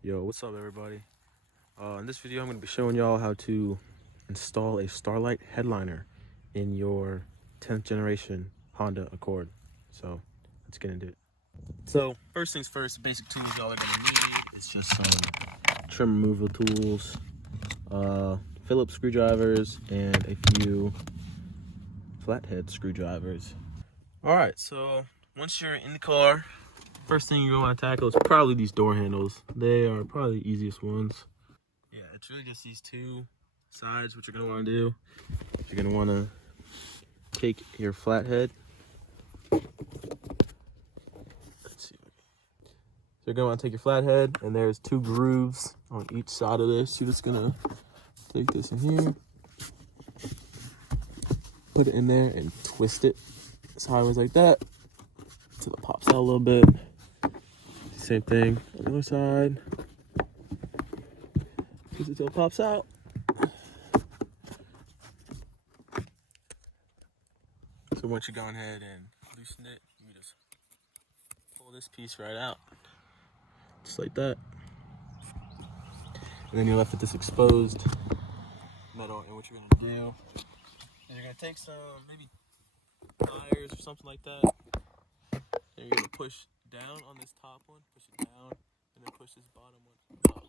Yo, what's up everybody? In this video I'm going to be showing y'all how to install a Starlight headliner in your 10th generation Honda Accord. So let's get into it. So first things first, basic tools y'all are going to need is just some trim removal tools, Phillips screwdrivers, and a few flathead screwdrivers. Alright, so once you're in the car, first thing you're going to want to tackle is probably these door handles. They are probably the easiest ones. Yeah, it's really just these two sides. What you're going to want to do, you're going to want to take your flathead. Let's see. So you're going to want to take your flathead, and there's two grooves on each side of this. You're just going to take this in here, put it in there, and twist it sideways like that until it pops out a little bit. Same thing on the other side. Twist it until it pops out. So once you go ahead and loosen it, you just pull this piece right out, just like that. And then you're left with this exposed metal. And what you're gonna do is you're gonna take some maybe pliers or something like that, and you're gonna push down on this top one, push it down, and then push this bottom one up.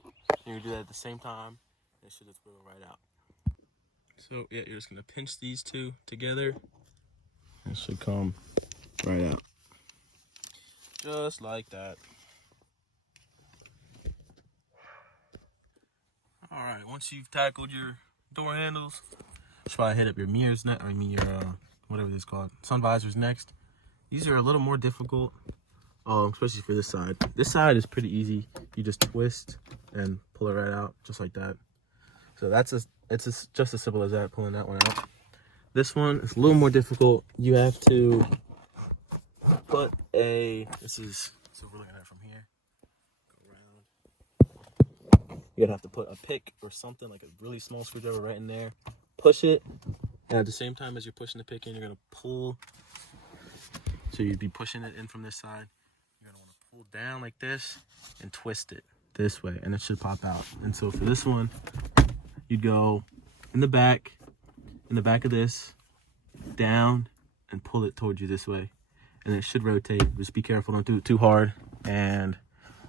And you do that at the same time, and it should just wiggle right out. So yeah, you're just gonna pinch these two together. It should come right out. Just like that. Alright, once you've tackled your door handles, you should probably hit up your mirrors next. Your whatever this is called, sun visors next. These are a little more difficult, especially for this side. This side is pretty easy. You just twist and pull it right out, just like that. So it's just as simple as that, pulling that one out. This one is a little more difficult. You have to put a, so we're looking at it from here. Go around. You're gonna have to put a pick or something, like a really small screwdriver right in there. Push it, and at the same time as you're pushing the pick in, you're gonna pull. So you'd be pushing it in from this side. You're gonna wanna pull down like this and twist it this way, and it should pop out. And so for this one, you'd go in the back of this, down, and pull it towards you this way. And it should rotate. Just be careful, don't do it too hard. And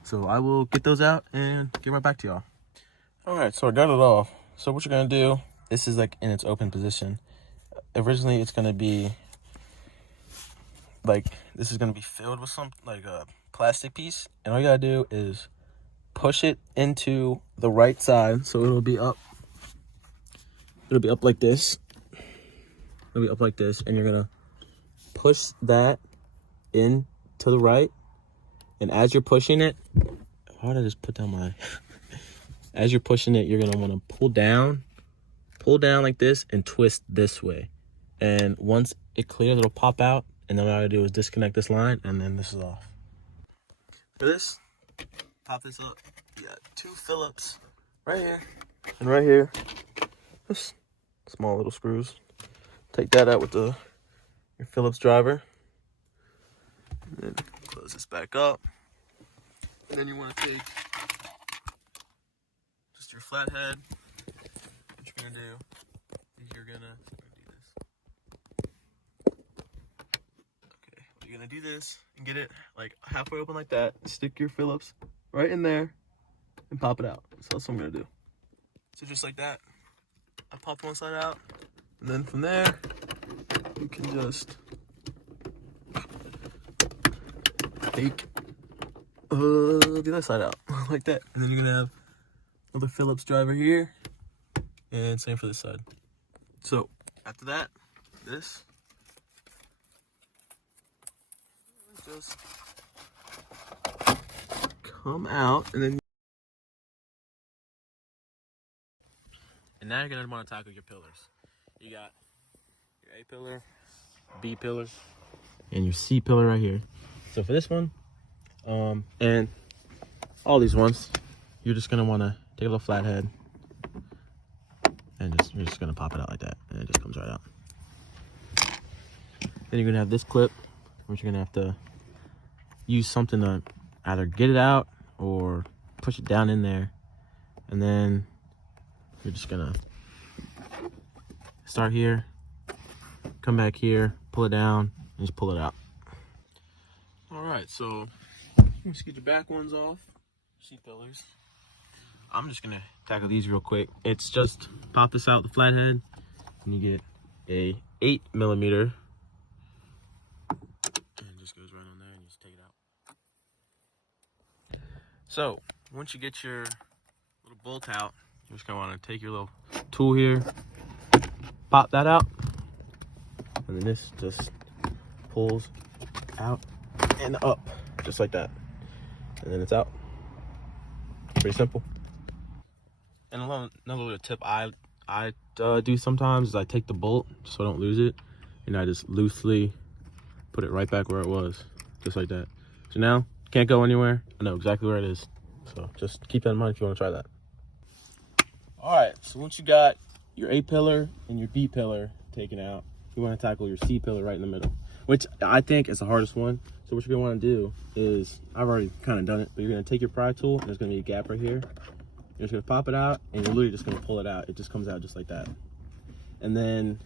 so I will get those out and get right back to y'all. All right, so I got it off. So what you're gonna do, this is like in its open position. Originally it's gonna be like, this is gonna be filled with some like a plastic piece. And all you gotta do is push it into the right side. So it'll be up like this. It'll be up like this, and you're gonna push that in to the right. And as you're pushing it, how did I just put down my as you're pushing it, you're gonna want to pull down like this and twist this way. And once it clears, it'll pop out, and then all I gotta do is disconnect this line, and then this is off. For this, pop this up. You got two Phillips right here and right here. Just small little screws. Take that out with your Phillips driver. And then close this back up. And then you want to take just your flathead. What you're gonna do is you're gonna do this and get it like halfway open like that. Stick your Phillips right in there and pop it out. So that's what I'm gonna do. So just like that, I popped one side out, and then from there you can just take the other side out like that, and then you're gonna have another Phillips driver here, and same for this side. So after that, this just come out, and now you're gonna want to tackle your pillars. You got your A pillar, B pillar, and your C pillar right here. So for this one, and all these ones, you're just gonna want to take a little flathead, and you're just gonna pop it out like that, and it just comes right out. Then you're gonna have this clip, which you're gonna have to use something to either get it out or push it down in there, and then you're just gonna start here, come back here, pull it down, and just pull it out. All right, so just get your back ones off, C-pillars. I'm just gonna tackle these real quick. It's just pop this out the flathead, and you get a 8mm, and it just goes right on there, and you just take it out. So once you get your little bolt out, you're just gonna want to take your little tool here, pop that out, and then this just pulls out and up, just like that, and then it's out. Pretty simple. And another little tip I do sometimes is I take the bolt just so I don't lose it, and I just loosely put it right back where it was, just like that. So now can't go anywhere. I know exactly where it is. So just keep that in mind if you want to try that. All right, so once you got your A pillar and your B pillar taken out, you want to tackle your C pillar right in the middle, which I think is the hardest one. So what you're gonna want to do is, I've already kind of done it, but you're gonna take your pry tool, and there's gonna be a gap right here. You're just gonna pop it out, and you're literally just gonna pull it out. It just comes out just like that. And then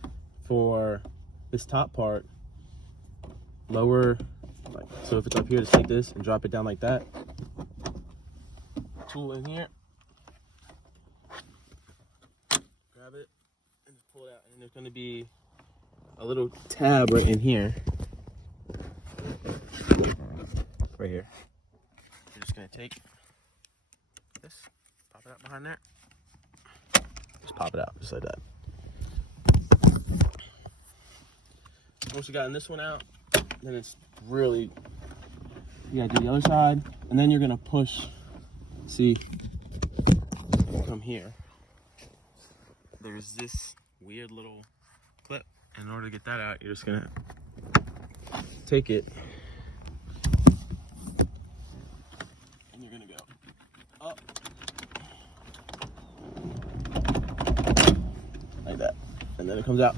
for this top part, lower, like, so if it's up here, just take this and drop it down like that. Tool in here, grab it, and just pull it out. And there's gonna be a little tab right in here, right here. You're just gonna take this, pop it out behind there, just pop it out just like that. Once you gotten this one out, then it's really, you gotta do the other side, and then you're gonna push. See, come here, there's this weird little clip. In order to get that out, you're just gonna take it, and you're gonna go up like that, and then it comes out.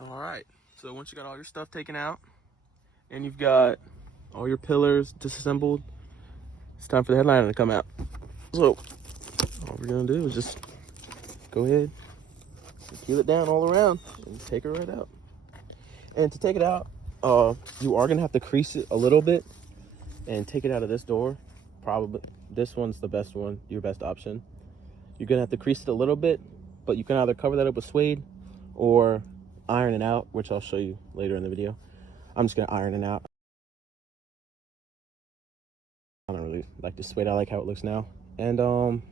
All right, so once you got all your stuff taken out and you've got all your pillars disassembled, it's time for the headliner to come out. So all we're gonna do is just go ahead and peel it down all around and take it right out. And to take it out, you are gonna have to crease it a little bit and take it out of this door. Probably this one's the best one, your best option. You're gonna have to crease it a little bit, but you can either cover that up with suede or iron it out, which I'll show you later in the video. I'm just gonna iron it out. I don't really like the suede. I like how it looks now. And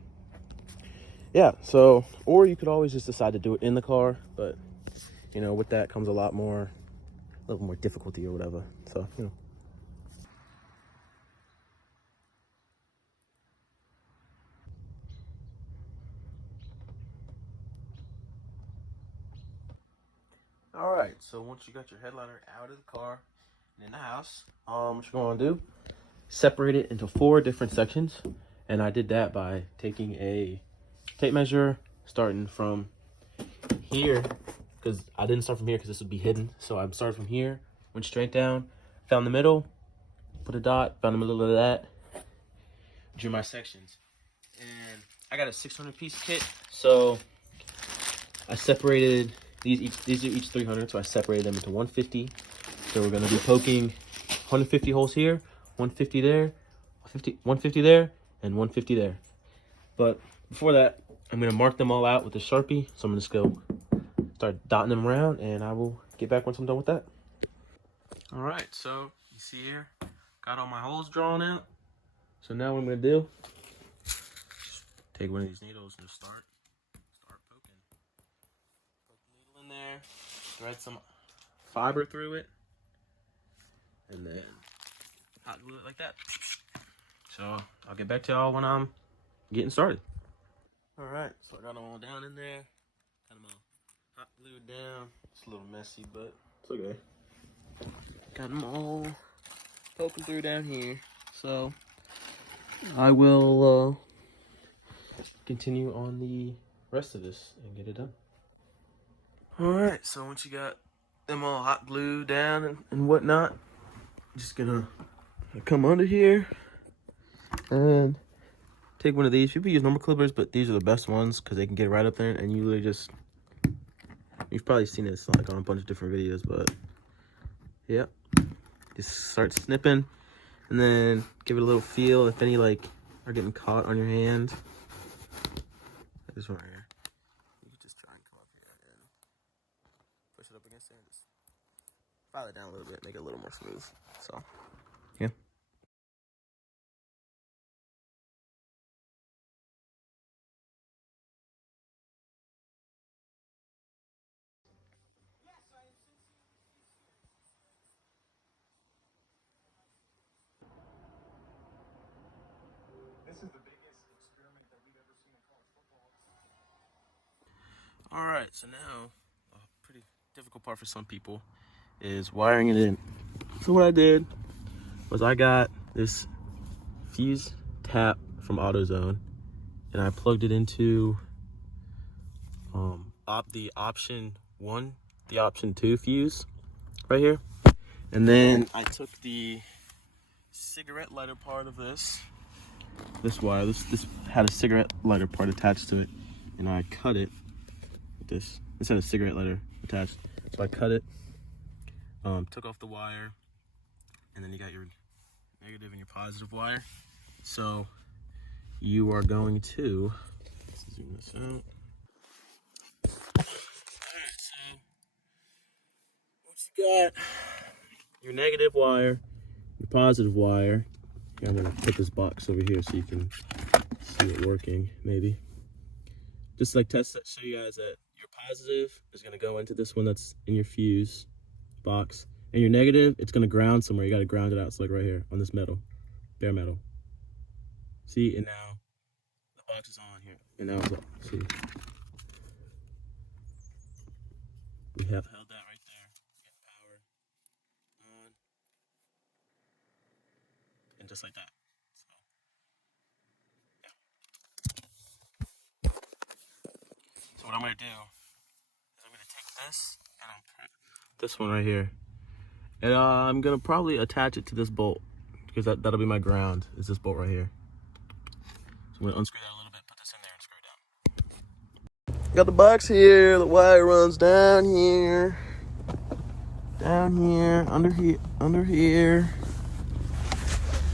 yeah, so, or you could always just decide to do it in the car, but you know, with that comes a little more difficulty or whatever. So, you know. All right, so once you got your headliner out of the car and in the house, what you're gonna do, separate it into 4 different sections. And I did that by taking a tape measure, starting from here, because I didn't start from here because this would be hidden. So I started from here, went straight down, found the middle, put a dot, found the middle of that, drew my sections. And I got a 600 piece kit, so I separated these are each 300, so I separated them into 150. So we're gonna be poking 150 holes here, 150 there, 150 there, and 150 there. But before that, I'm gonna mark them all out with a Sharpie. So I'm just gonna start dotting them around, and I will get back once I'm done with that. All right, so you see here, got all my holes drawn out. So now what I'm gonna do, take one of these needles and just start poking. Poke the needle in there, thread some fiber through it, and then hot glue it like that. So I'll get back to y'all when I'm getting started. All right, so I got them all down in there. Got them all hot glued down. It's a little messy, but it's okay. Got them all poking through down here. So I will continue on the rest of this and get it done. All right, so once you got them all hot glued down and whatnot, just gonna I come under here and take one of these. People use normal clippers, but these are the best ones because they can get right up there, and you literally just, you've probably seen this like on a bunch of different videos, but yeah, just start snipping and then give it a little feel if any like are getting caught on your hand. Like this one right here. You can just try and come up here and push it up against it and just file it down a little bit, make it a little more smooth. So yeah. This is the biggest experiment that we've ever seen in college football. All right, so now a pretty difficult part for some people is wiring it in. So what I did was I got this fuse tap from AutoZone and I plugged it into the option 1, the option 2 fuse right here. And then I took the cigarette lighter part of this wire. This had a cigarette lighter part attached to it, and I cut it with this. This had a cigarette lighter attached, so I cut it, took off the wire, and then you got your negative and your positive wire. So you are going to, let's zoom this out. Alright, so once you got your negative wire, your positive wire, here, I'm gonna put this box over here so you can see it working, maybe. Just like test that, show you guys that your positive is gonna go into this one that's in your fuse box, and your negative, it's gonna ground somewhere. You gotta ground it out. So like right here on this metal, bare metal. See, and now the box is on here, and now it's up. See, we have held that right there. Get power on, and just like that. So what I'm gonna do is I'm gonna take this and this one right here, and I'm gonna probably attach it to this bolt because that'll be my ground. Is this bolt right here? So I'm gonna unscrew that a little bit, put this in there, and screw it down. Got the box here. The wire runs down here, under here,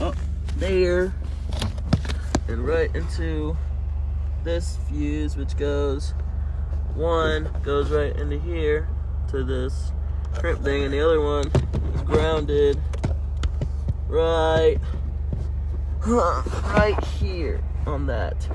up there, and right into this fuse, which goes right into here to this crimp thing, and the other one is grounded right here on that.